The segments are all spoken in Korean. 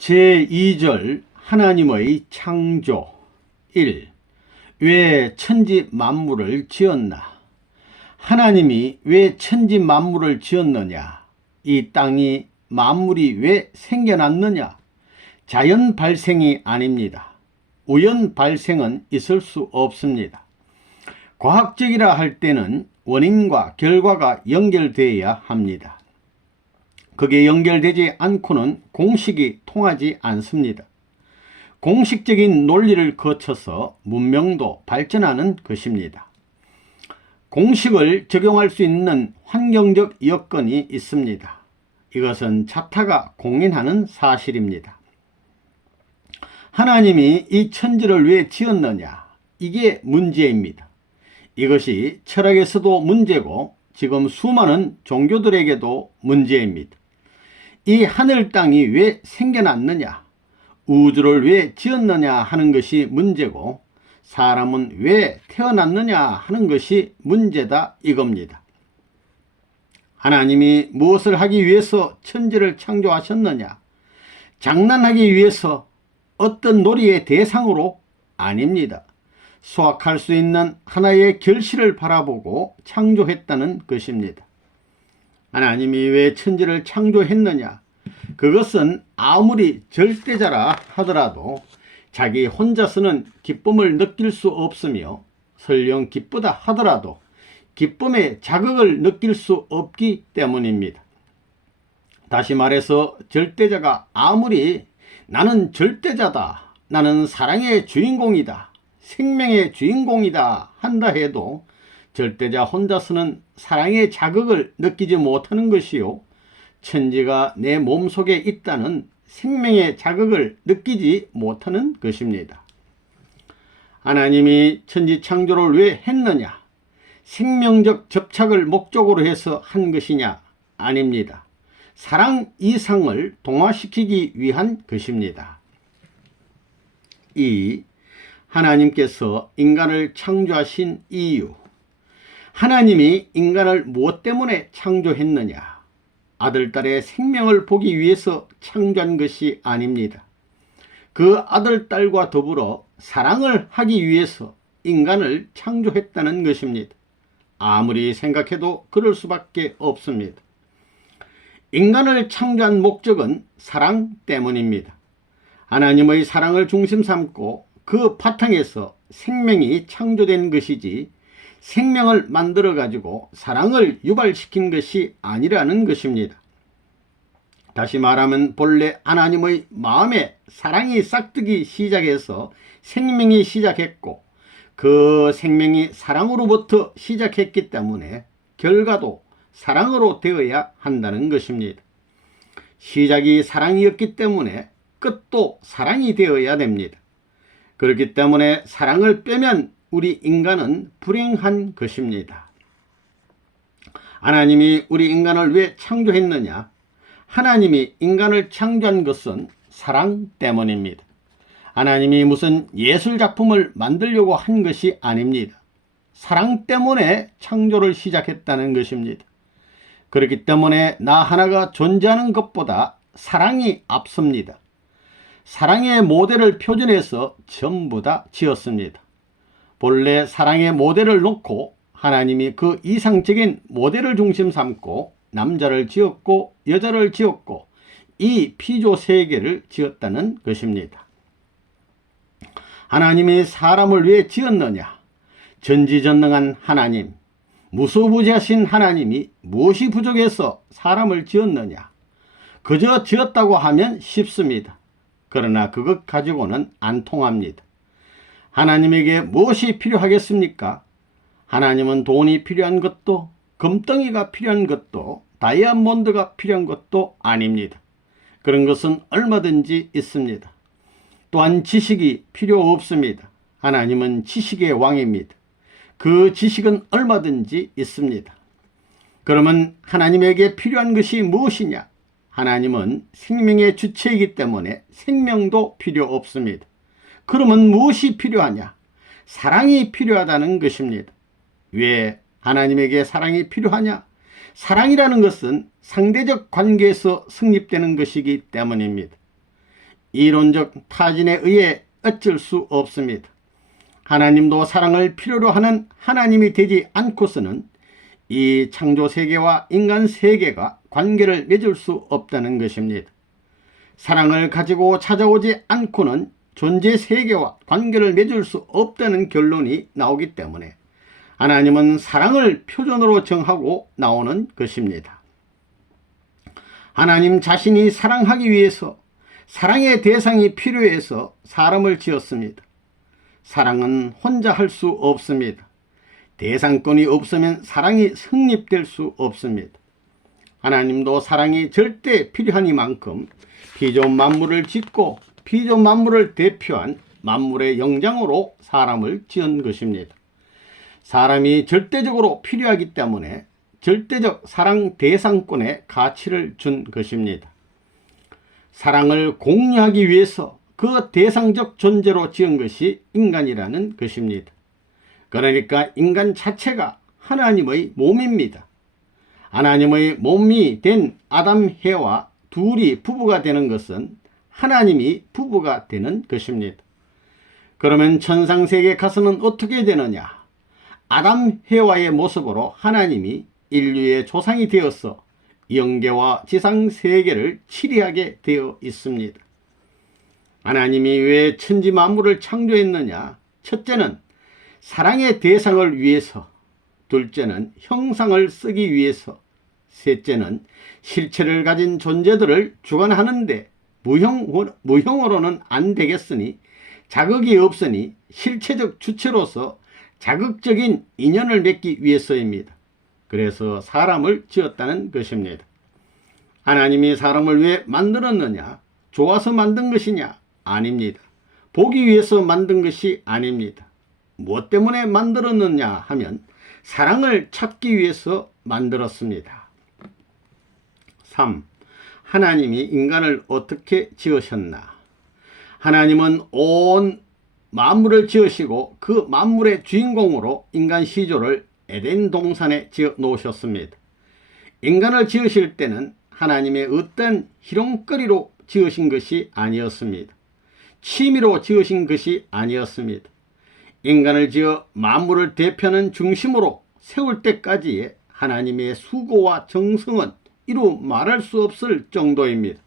제2절 하나님의 창조 1. 왜 천지 만물을 지었나? 하나님이 왜 천지 만물을 지었느냐? 이 땅이 만물이 왜 생겨났느냐? 자연 발생이 아닙니다. 우연 발생은 있을 수 없습니다. 과학적이라 할 때는 원인과 결과가 연결되어야 합니다. 그게 연결되지 않고는 공식이 통하지 않습니다. 공식적인 논리를 거쳐서 문명도 발전하는 것입니다. 공식을 적용할 수 있는 환경적 여건이 있습니다. 이것은 자타가 공인하는 사실입니다. 하나님이 이 천지를 왜 지었느냐? 이게 문제입니다. 이것이 철학에서도 문제고 지금 수많은 종교들에게도 문제입니다. 이 하늘 땅이 왜 생겨났느냐? 우주를 왜 지었느냐 하는 것이 문제고 사람은 왜 태어났느냐 하는 것이 문제다 이겁니다. 하나님이 무엇을 하기 위해서 천지를 창조하셨느냐? 장난하기 위해서 어떤 놀이의 대상으로? 아닙니다. 수확할 수 있는 하나의 결실을 바라보고 창조했다는 것입니다. 하나님이 왜 천지를 창조했느냐? 그것은 아무리 절대자라 하더라도 자기 혼자서는 기쁨을 느낄 수 없으며 설령 기쁘다 하더라도 기쁨의 자극을 느낄 수 없기 때문입니다. 다시 말해서 절대자가 아무리 나는 절대자다, 나는 사랑의 주인공이다, 생명의 주인공이다 한다 해도 절대자 혼자서는 사랑의 자극을 느끼지 못하는 것이요, 천지가 내 몸속에 있다는 생명의 자극을 느끼지 못하는 것입니다. 하나님이 천지 창조를 왜 했느냐? 생명적 접착을 목적으로 해서 한 것이냐? 아닙니다. 사랑 이상을 동화시키기 위한 것입니다. 2. 하나님께서 인간을 창조하신 이유. 하나님이 인간을 무엇 때문에 창조했느냐? 아들, 딸의 생명을 보기 위해서 창조한 것이 아닙니다. 그 아들, 딸과 더불어 사랑을 하기 위해서 인간을 창조했다는 것입니다. 아무리 생각해도 그럴 수밖에 없습니다. 인간을 창조한 목적은 사랑 때문입니다. 하나님의 사랑을 중심 삼고 그 바탕에서 생명이 창조된 것이지 생명을 만들어 가지고 사랑을 유발시킨 것이 아니라는 것입니다. 다시 말하면 본래 하나님의 마음에 사랑이 싹트기 시작해서 생명이 시작했고 그 생명이 사랑으로부터 시작했기 때문에 결과도 사랑으로 되어야 한다는 것입니다. 시작이 사랑이었기 때문에 끝도 사랑이 되어야 됩니다. 그렇기 때문에 사랑을 빼면 우리 인간은 불행한 것입니다. 하나님이 우리 인간을 왜 창조했느냐? 하나님이 인간을 창조한 것은 사랑 때문입니다. 하나님이 무슨 예술작품을 만들려고 한 것이 아닙니다. 사랑 때문에 창조를 시작했다는 것입니다. 그렇기 때문에 나 하나가 존재하는 것보다 사랑이 앞섭니다. 사랑의 모델을 표준해서 전부 다 지었습니다. 본래 사랑의 모델을 놓고 하나님이 그 이상적인 모델을 중심 삼고 남자를 지었고 여자를 지었고 이 피조 세계를 지었다는 것입니다. 하나님이 사람을 왜 지었느냐? 전지전능한 하나님, 무소부재하신 하나님이 무엇이 부족해서 사람을 지었느냐? 그저 지었다고 하면 쉽습니다. 그러나 그것 가지고는 안 통합니다. 하나님에게 무엇이 필요하겠습니까? 하나님은 돈이 필요한 것도 금덩이가 필요한 것도 다이아몬드가 필요한 것도 아닙니다. 그런 것은 얼마든지 있습니다. 또한 지식이 필요 없습니다. 하나님은 지식의 왕입니다. 그 지식은 얼마든지 있습니다. 그러면 하나님에게 필요한 것이 무엇이냐? 하나님은 생명의 주체이기 때문에 생명도 필요 없습니다. 그러면 무엇이 필요하냐? 사랑이 필요하다는 것입니다. 왜 하나님에게 사랑이 필요하냐? 사랑이라는 것은 상대적 관계에서 성립되는 것이기 때문입니다. 이론적 타진에 의해 어쩔 수 없습니다. 하나님도 사랑을 필요로 하는 하나님이 되지 않고서는 이 창조 세계와 인간 세계가 관계를 맺을 수 없다는 것입니다. 사랑을 가지고 찾아오지 않고는 존재 세계와 관계를 맺을 수 없다는 결론이 나오기 때문에 하나님은 사랑을 표준으로 정하고 나오는 것입니다. 하나님 자신이 사랑하기 위해서 사랑의 대상이 필요해서 사람을 지었습니다. 사랑은 혼자 할 수 없습니다. 대상권이 없으면 사랑이 성립될 수 없습니다. 하나님도 사랑이 절대 필요하니만큼 피조물 만물을 짓고 피조물 만물을 대표한 만물의 영장으로 사람을 지은 것입니다. 사람이 절대적으로 필요하기 때문에 절대적 사랑 대상권에 가치를 준 것입니다. 사랑을 공유하기 위해서 그 대상적 존재로 지은 것이 인간이라는 것입니다. 그러니까 인간 자체가 하나님의 몸입니다. 하나님의 몸이 된 아담 해와 둘이 부부가 되는 것은 하나님이 부부가 되는 것입니다. 그러면 천상세계에 가서는 어떻게 되느냐? 아담 해와의 모습으로 하나님이 인류의 조상이 되어서 영계와 지상세계를 치리하게 되어 있습니다. 하나님이 왜 천지 만물을 창조했느냐? 첫째는 사랑의 대상을 위해서, 둘째는 형상을 쓰기 위해서, 셋째는 실체를 가진 존재들을 주관하는데 무형으로는 안 되겠으니 자극이 없으니 실체적 주체로서 자극적인 인연을 맺기 위해서입니다. 그래서 사람을 지었다는 것입니다. 하나님이 사람을 왜 만들었느냐? 좋아서 만든 것이냐? 아닙니다. 보기 위해서 만든 것이 아닙니다. 무엇 때문에 만들었느냐 하면 사랑을 찾기 위해서 만들었습니다. 3. 하나님이 인간을 어떻게 지으셨나? 하나님은 온 만물을 지으시고 그 만물의 주인공으로 인간 시조를 에덴 동산에 지어 놓으셨습니다. 인간을 지으실 때는 하나님의 어떤 희롱거리로 지으신 것이 아니었습니다. 취미로 지으신 것이 아니었습니다. 인간을 지어 만물을 대표하는 중심으로 세울 때까지의 하나님의 수고와 정성은 이루 말할 수 없을 정도입니다.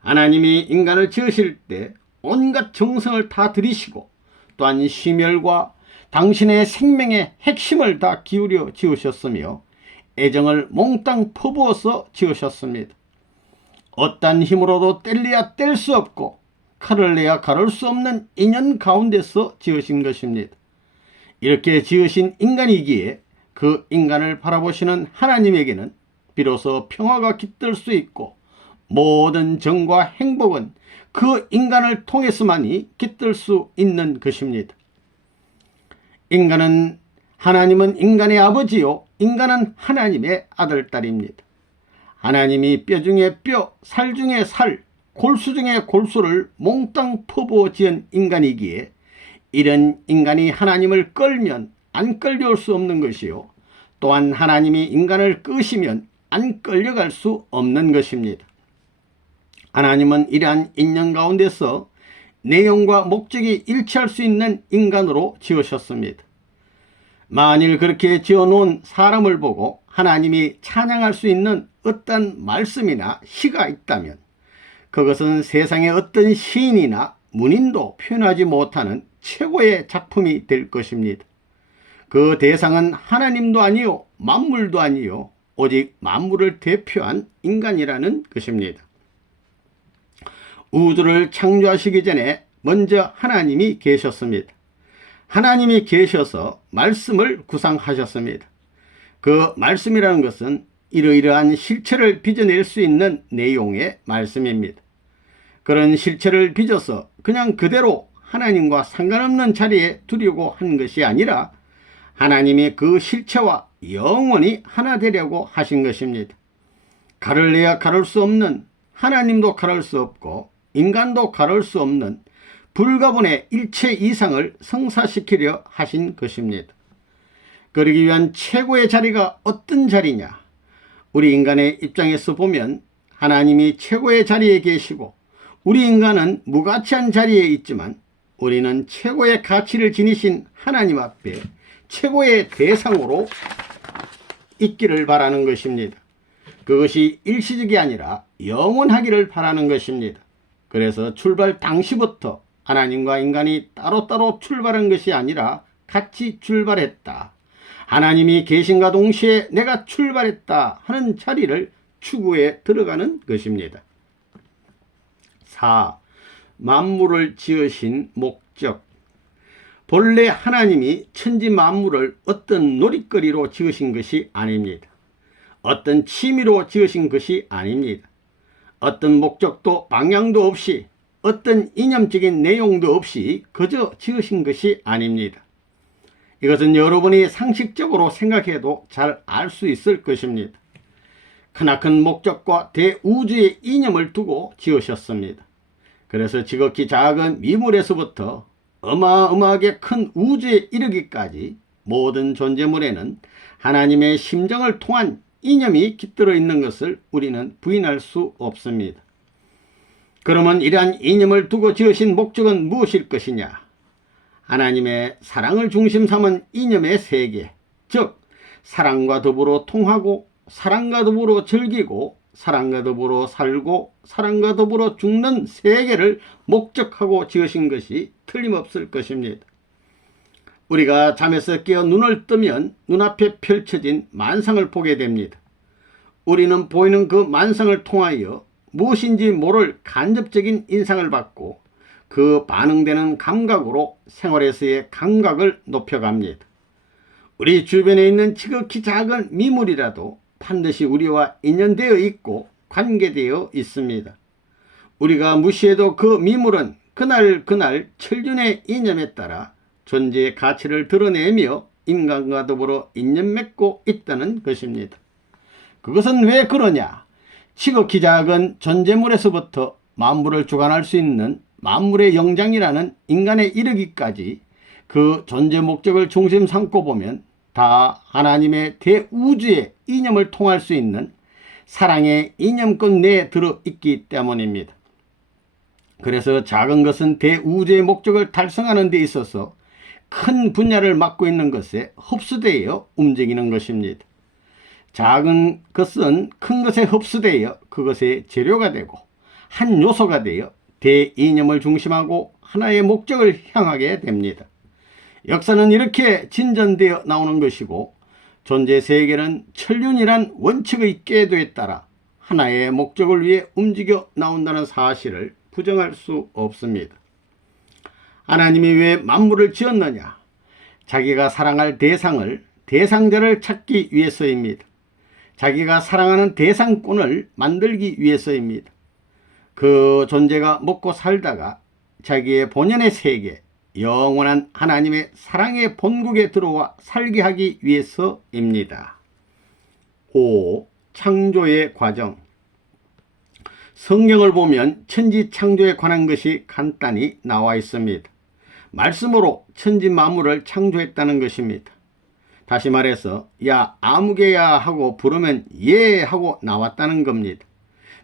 하나님이 인간을 지으실 때 온갖 정성을 다 들이시고 또한 심혈과 당신의 생명의 핵심을 다 기울여 지으셨으며 애정을 몽땅 퍼부어서 지으셨습니다. 어떤 힘으로도 뗄래야 뗄 수 없고 칼을 내야 가를 수 없는 인연 가운데서 지으신 것입니다. 이렇게 지으신 인간이기에 그 인간을 바라보시는 하나님에게는 비로소 평화가 깃들 수 있고 모든 정과 행복은 그 인간을 통해서만이 깃들 수 있는 것입니다. 하나님은 인간의 아버지요 인간은 하나님의 아들딸입니다. 하나님이 뼈 중에 뼈, 살 중에 살, 골수 중에 골수를 몽땅 퍼부어 지은 인간이기에 이런 인간이 하나님을 끌면 안 끌려올 수 없는 것이요 또한 하나님이 인간을 끄시면 안 끌려갈 수 없는 것입니다. 하나님은 이러한 인연 가운데서 내용과 목적이 일치할 수 있는 인간으로 지으셨습니다. 만일 그렇게 지어놓은 사람을 보고 하나님이 찬양할 수 있는 어떤 말씀이나 시가 있다면 그것은 세상의 어떤 시인이나 문인도 표현하지 못하는 최고의 작품이 될 것입니다. 그 대상은 하나님도 아니요 만물도 아니요 오직 만물을 대표한 인간이라는 것입니다. 우주를 창조하시기 전에 먼저 하나님이 계셨습니다. 하나님이 계셔서 말씀을 구상하셨습니다. 그 말씀이라는 것은 이러이러한 실체를 빚어낼 수 있는 내용의 말씀입니다. 그런 실체를 빚어서 그냥 그대로 하나님과 상관없는 자리에 두려고 한 것이 아니라 하나님이 그 실체와 영원히 하나 되려고 하신 것입니다. 가를 내야 가를 수 없는 하나님도 가를 수 없고 인간도 가를 수 없는 불가분의 일체 이상을 성사시키려 하신 것입니다. 그러기 위한 최고의 자리가 어떤 자리냐? 우리 인간의 입장에서 보면 하나님이 최고의 자리에 계시고 우리 인간은 무가치한 자리에 있지만 우리는 최고의 가치를 지니신 하나님 앞에 최고의 대상으로 있기를 바라는 것입니다. 그것이 일시적이 아니라 영원하기를 바라는 것입니다. 그래서 출발 당시부터 하나님과 인간이 따로따로 출발한 것이 아니라 같이 출발했다. 하나님이 계신과 동시에 내가 출발했다 하는 자리를 추구해 들어가는 것입니다. 4. 만물을 지으신 목적. 본래 하나님이 천지 만물을 어떤 놀이거리로 지으신 것이 아닙니다. 어떤 취미로 지으신 것이 아닙니다. 어떤 목적도 방향도 없이 어떤 이념적인 내용도 없이 그저 지으신 것이 아닙니다. 이것은 여러분이 상식적으로 생각해도 잘 알 수 있을 것입니다. 크나큰 목적과 대우주의 이념을 두고 지으셨습니다. 그래서 지극히 작은 미물에서부터 어마어마하게 큰 우주에 이르기까지 모든 존재물에는 하나님의 심정을 통한 이념이 깃들어 있는 것을 우리는 부인할 수 없습니다. 그러면 이러한 이념을 두고 지으신 목적은 무엇일 것이냐? 하나님의 사랑을 중심 삼은 이념의 세계, 즉 사랑과 더불어 통하고 사랑과 더불어 즐기고 사랑과 더불어 살고 사랑과 더불어 죽는 세계를 목적하고 지으신 것이 틀림없을 것입니다. 우리가 잠에서 깨어 눈을 뜨면 눈앞에 펼쳐진 만상을 보게 됩니다. 우리는 보이는 그 만상을 통하여 무엇인지 모를 간접적인 인상을 받고 그 반응되는 감각으로 생활에서의 감각을 높여갑니다. 우리 주변에 있는 지극히 작은 미물이라도 반드시 우리와 인연되어 있고 관계되어 있습니다. 우리가 무시해도 그 미물은 그날 천륜의 이념에 따라 존재의 가치를 드러내며 인간과 더불어 인연 맺고 있다는 것입니다. 그것은 왜 그러냐? 지극히 작은 존재물에서부터 만물을 주관할 수 있는 만물의 영장이라는 인간에 이르기까지 그 존재 목적을 중심 삼고 보면 다 하나님의 대우주의 이념을 통할 수 있는 사랑의 이념권 내에 들어있기 때문입니다. 그래서 작은 것은 대우주의 목적을 달성하는 데 있어서 큰 분야를 맡고 있는 것에 흡수되어 움직이는 것입니다. 작은 것은 큰 것에 흡수되어 그것의 재료가 되고 한 요소가 되어 대이념을 중심하고 하나의 목적을 향하게 됩니다. 역사는 이렇게 진전되어 나오는 것이고 존재 세계는 천륜이란 원칙의 궤도에 따라 하나의 목적을 위해 움직여 나온다는 사실을 부정할 수 없습니다. 하나님이 왜 만물을 지었느냐? 자기가 사랑할 대상을, 대상자를 찾기 위해서입니다. 자기가 사랑하는 대상꾼을 만들기 위해서입니다. 그 존재가 먹고 살다가 자기의 본연의 세계, 영원한 하나님의 사랑의 본국에 들어와 살게 하기 위해서입니다. 5. 창조의 과정. 성경을 보면 천지 창조에 관한 것이 간단히 나와 있습니다. 말씀으로 천지 만물을 창조했다는 것입니다. 다시 말해서 야 아무개야 하고 부르면 예 하고 나왔다는 겁니다.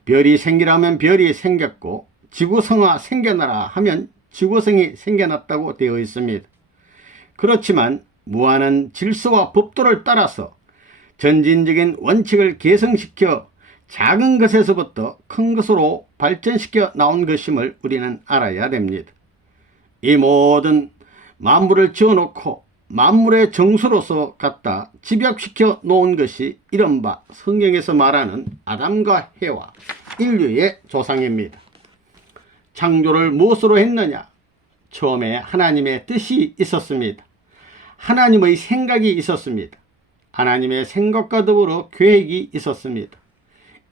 별이 생기라면 별이 생겼고 지구성아 생겨나라 하면 지구성이 생겨났다고 되어 있습니다. 그렇지만 무한한 질서와 법도를 따라서 전진적인 원칙을 개성시켜 작은 것에서부터 큰 것으로 발전시켜 나온 것임을 우리는 알아야 됩니다. 이 모든 만물을 지어놓고 만물의 정수로서 갖다 집약시켜 놓은 것이 이른바 성경에서 말하는 아담과 해와 인류의 조상입니다. 창조를 무엇으로 했느냐? 처음에 하나님의 뜻이 있었습니다. 하나님의 생각이 있었습니다. 하나님의 생각과 더불어 계획이 있었습니다.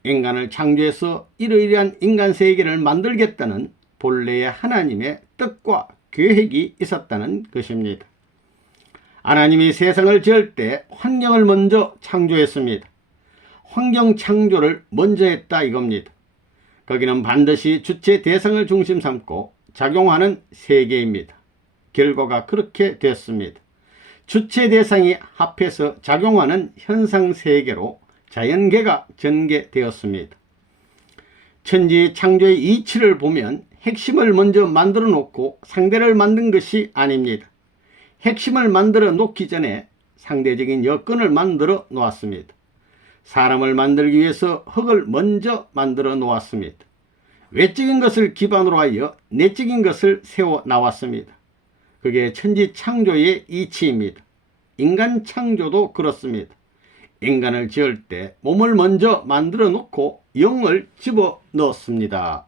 인간을 창조해서 이러이러한 인간 세계를 만들겠다는 본래의 하나님의 뜻과 계획이 있었다는 것입니다. 하나님이 세상을 지을 때 환경을 먼저 창조했습니다. 환경 창조를 먼저 했다 이겁니다. 거기는 반드시 주체 대상을 중심 삼고 작용하는 세계입니다. 결과가 그렇게 됐습니다. 주체 대상이 합해서 작용하는 현상 세계로 자연계가 전개되었습니다. 천지 창조의 이치를 보면 핵심을 먼저 만들어 놓고 상대를 만든 것이 아닙니다. 핵심을 만들어 놓기 전에 상대적인 여건을 만들어 놓았습니다. 사람을 만들기 위해서 흙을 먼저 만들어 놓았습니다. 외적인 것을 기반으로 하여 내적인 것을 세워 나왔습니다. 그게 천지 창조의 이치입니다. 인간 창조도 그렇습니다. 인간을 지을 때 몸을 먼저 만들어 놓고 영을 집어 넣었습니다.